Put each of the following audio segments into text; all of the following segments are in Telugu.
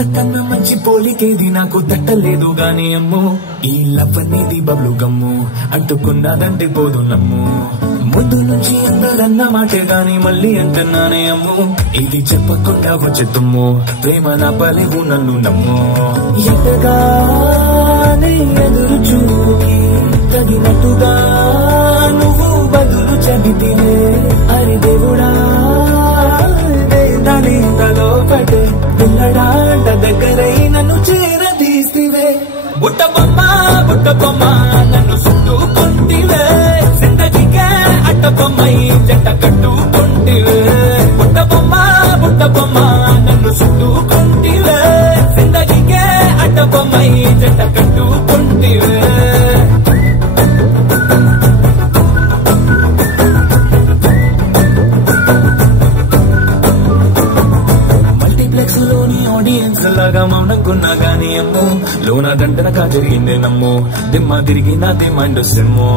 అంతకన్నా మంచి పోలికేది నాకు తట్టలేదు గాని అమ్మో ఈ లవ్ అనేది బబ్లు గమ్ము అంటుకున్నదంటే పోదు నమ్ము ముందు నుంచి అందరన్న మాటే గాని మళ్ళీ అంటున్నానే అమ్ము ఇది చెప్పకుండా వచ్చే తుమ్ము ప్రేమ నా పలేవు నన్ను నమ్ము ఎంతగానే ఎదురు చూకి తగినట్టుగా నువ్వు బదులు చెబితివే అరి దేవుడా తలో పడే పిల్లడాంట దగ్గరై నన్ను చేరదీసివే బుట్ట బొమ్మ నన్ను చుట్టుకుంటివే జిందగీకే అట్ట బొమ్మై జంట కట్టుకుంటివే బుట్ట బొమ్మ నన్ను చుట్టుకుంటివే జిందగీకే అట్ట బొమ్మై జంట కట్టుకుంటివే లాగా మౌనంకున్నా గానీ అమ్ము లోన గంటనగా జరిగిందే నమ్ము దిమ్మ తిరిగి నాదే మైండ్ సిమ్ము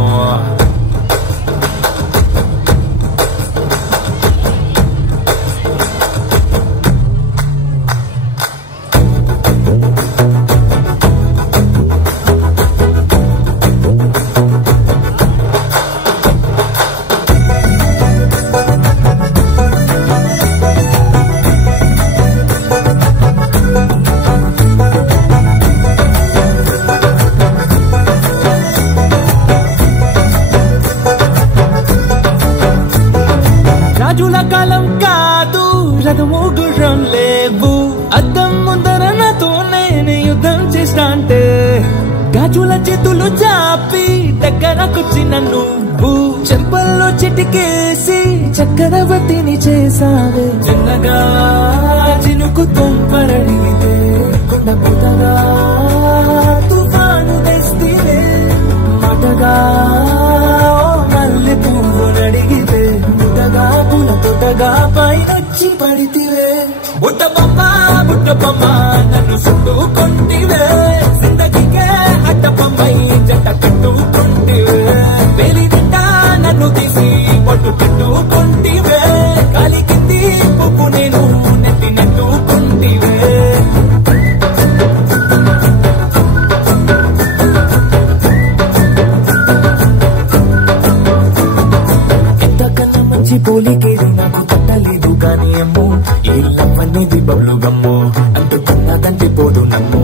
రాజుల కాలం కాదు రథము గుర్రం లేవు అద్దం ముందర నాతో నేను యుద్ధం చేస్తా అంటే గాజుల చేతులు చాపి దగ్గరకొచ్చిన నువ్వు చెంపల్లో చిటికేసి చక్రవర్తిని చేసావే చిన్నగా చినుకు తుంపరడిగితే కొండ పుతగా తుఫాను తెస్తే మాటగా మల్లె పువ్వు నడిగితే ముద్దగా పుల తొట్టగా పైనొచ్చి పడితివే బుట్ట బొమ్మ నన్ను చుట్టుకుంటివే జిందగీకే అట్ట బొమ్మై జంట కట్టుకుంటివే వేలి నిండా నన్ను తీసి పట్టు పెట్టుకుంటివే గాలి కింది పువ్వు నేను నెత్తి నెట్టుకుంటివే పోలికేది నాకు తట్టలేదు గాని అమ్ము ఈ లవ్ అనేది బబ్లు గమ్ము అంటుకున్నదంటే పోదు నమ్ము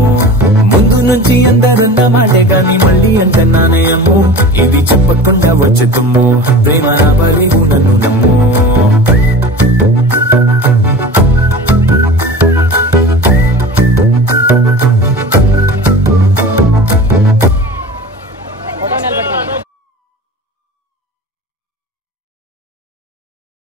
ముందు నుంచి అందరన్న మాటే గాని మళ్ళీ అంటున్నానే అమ్ము ఇది చెప్పకుండా వచ్చే తుమ్ము ప్రేమ నా పలేవు నన్ను నమ్ము